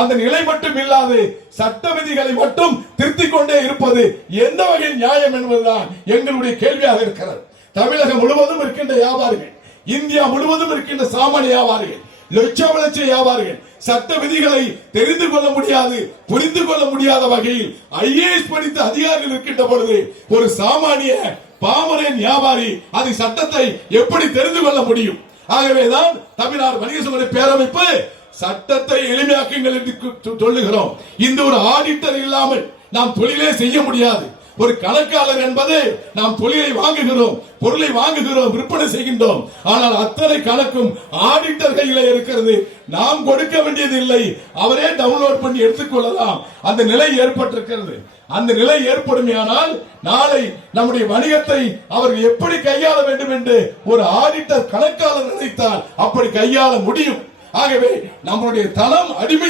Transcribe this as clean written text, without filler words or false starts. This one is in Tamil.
அந்த நிலை மட்டும் இல்லாது சட்ட விதிகளை மட்டும் திருத்திக் கொண்டே இருப்பது எந்த வகை நியாயம் என்பதுதான் எங்களுடைய கேள்வியாக இருக்கிறது. தமிழகம் முழுவதும் இருக்கின்ற வியாபாரிகள், இந்தியா முழுவதும் இருக்கின்ற சாமானிய வியாபாரிகள், லட்ச வியாபாரிகள் சட்ட விதிகளை தெரிந்து கொள்ள முடியாது, புரிந்து கொள்ள முடியாத வகையில் ஐஏஎஸ் படித்த அதிகாரிகள் இருக்கின்ற பொழுது ஒரு சாமானிய பாமரன் வியாபாரி அது சட்டத்தை எப்படி தெரிந்து கொள்ள முடியும்? ஆகவேதான் தமிழ்நாடு வணிக சங்க பேரமைப்பு சட்டத்தை எளிமையாக்குங்கள் என்று சொல்லுகிறோம். இந்த ஒரு ஆடிட்டர் இல்லாமல் நாம் தொழிலே செய்ய முடியாது. ஒரு கணக்காளர் என்பது நாம் தொழிலை வாங்குகிறோம், பொருளை வாங்குகிறோம், விற்பனை செய்கின்றோம். ஆனால் அத்தனை கணக்கும் ஆடிட்டர் கையில இருக்கிறது. நாம் கொடுக்க வேண்டியது இல்லை, அவரே டவுன்லோட் பண்ணி எடுத்துக்கொள்ளலாம். அந்த நிலை ஏற்பட்டிருக்கிறது. அந்த நிலை ஏற்படுமையானால் நாளை நம்முடைய வணிகத்தை அவர்கள் எப்படி கையாள வேண்டும் என்று ஒரு ஆடிட்டர் கணக்காளர் நினைத்தால் அப்படி கையாள முடியும். ஆகவே நம்முடைய தளம் அடிமை